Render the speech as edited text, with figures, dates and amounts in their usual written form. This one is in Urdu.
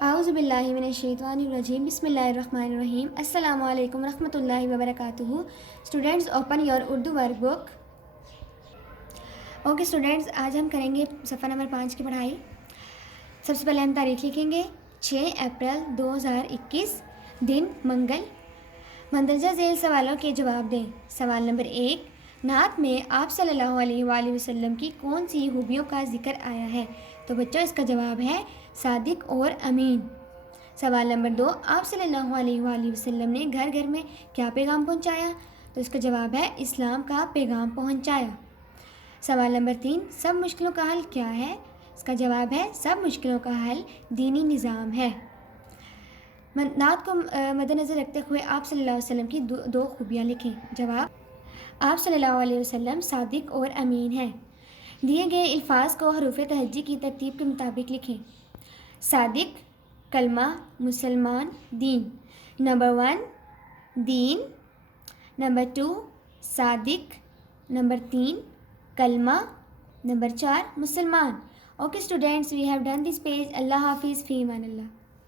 اعوذ باللہ من الشیطان الرجیم، بسم اللہ الرحمن الرحیم۔ السلام علیکم ورحمۃ اللہ وبرکاتہ۔ Students open your Urdu work book. Okay students, آج ہم کریں گے صفحہ نمبر 5 کی پڑھائی۔ سب سے پہلے ہم تاریخ لکھیں گے 6 اپریل 2021، دن منگل۔ مندرجہ ذیل سوالوں کے جواب دیں۔ سوال نمبر 1، نعت میں آپ صلی اللہ علیہ وآلہ وسلم کی کون سی خوبیوں کا ذکر آیا ہے؟ تو بچوں اس کا جواب ہے صادق اور امین۔ سوال نمبر 2، آپ صلی اللہ علیہ وآلہ وسلم نے گھر گھر میں کیا پیغام پہنچایا؟ تو اس کا جواب ہے اسلام کا پیغام پہنچایا۔ سوال نمبر 3، سب مشکلوں کا حل کیا ہے؟ اس کا جواب ہے سب مشکلوں کا حل دینی نظام ہے۔ نعت کو مد نظر رکھتے ہوئے آپ صلی اللہ علیہ وسلم کی دو خوبیاں لکھیں۔ جواب، آپ صلی اللہ علیہ وسلم صادق اور امین ہیں۔ دیے گئے الفاظ کو حروف تہجی کی ترتیب کے مطابق لکھیں۔ صادق، کلمہ، مسلمان، دین۔ نمبر 1 دین، نمبر 2 صادق، نمبر 3 کلمہ، نمبر 4 مسلمان۔ Okay students, we have done this page. اللہ حافظ، فی امان اللہ۔